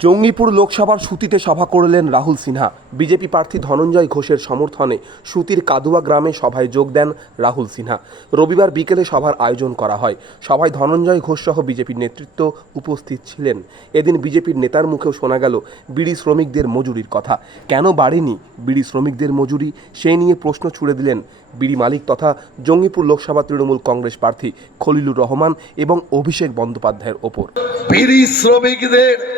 জঙ্গিপুর লোকসভার সুতিতে সভা করলেন রাহুল সিনহা। বিজেপি প্রার্থী ধনঞ্জয় ঘোষের সমর্থনে সুতির কাদুয়া গ্রামে সভায় যোগ দেন রাহুল সিনহা। রবিবার বিকেলে সভার আয়োজন করা হয়। সভায় ধনঞ্জয় ঘোষ সহ বিজেপির নেতৃত্ব উপস্থিত ছিলেন। এদিন বিজেপির নেতার মুখেও শোনা গেল বিড়ি শ্রমিকদের মজুরির কথা। কেন বাড়েনি বিড়ি শ্রমিকদের মজুরি? সে নিয়ে প্রশ্ন ছুড়ে দিলেন বিড়ি মালিক তথা জঙ্গিপুর লোকসভা তৃণমূল কংগ্রেস প্রার্থী খলিলুর রহমান এবং অভিষেক বন্দ্যোপাধ্যায়ের ওপর। বিড়ি শ্রমিকদের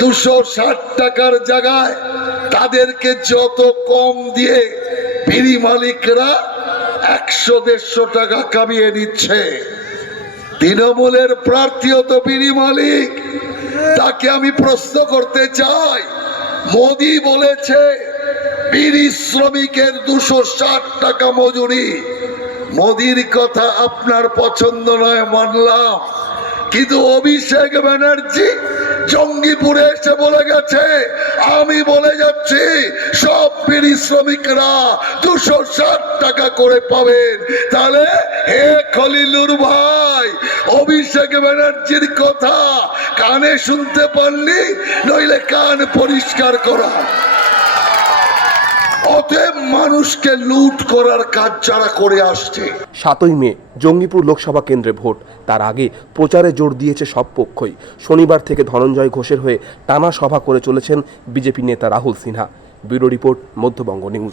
দুশো ষাট টাকার জায়গায় তাদেরকে যত কম দিয়ে বিড়ি মালিকরা একশো দেড়শো টাকা কামিয়ে নিচ্ছে। তৃণমূলের প্রার্থীও তো বিড়ি মালিক। তাকে আমি প্রশ্ন করতে চাই, মোদি বলেছে বিড়ি শ্রমিকের দুশো ষাট টাকা মজুরি। মোদির কথা আপনার পছন্দ নয়, মানলাম। কিন্তু অভিষেক ব্যানার্জি জঙ্গিপুরে এসে বলে গেছে, আমি বলে যাচ্ছি, সব বিড়ি শ্রমিকরা দুশো ষাট টাকা করে পাবেন। তাহলে হে খলিলুর ভাই, অভিষেক ব্যানার্জির কথা কানে শুনতে পারলি নইলে কান পরিষ্কার করা অতএব মানুষকে লুট করার কাজ যারা করে আসছে। সাতই মে, জঙ্গিপুর লোকসভা কেন্দ্রে ভোট। তার আগে প্রচারে জোর দিয়েছে সব পক্ষই। শনিবার থেকে ধনঞ্জয় ঘোষের হয়ে টানা সভা করে চলেছেন বিজেপি নেতা Rahul Sinha. Bureau report, Madhyabanga news.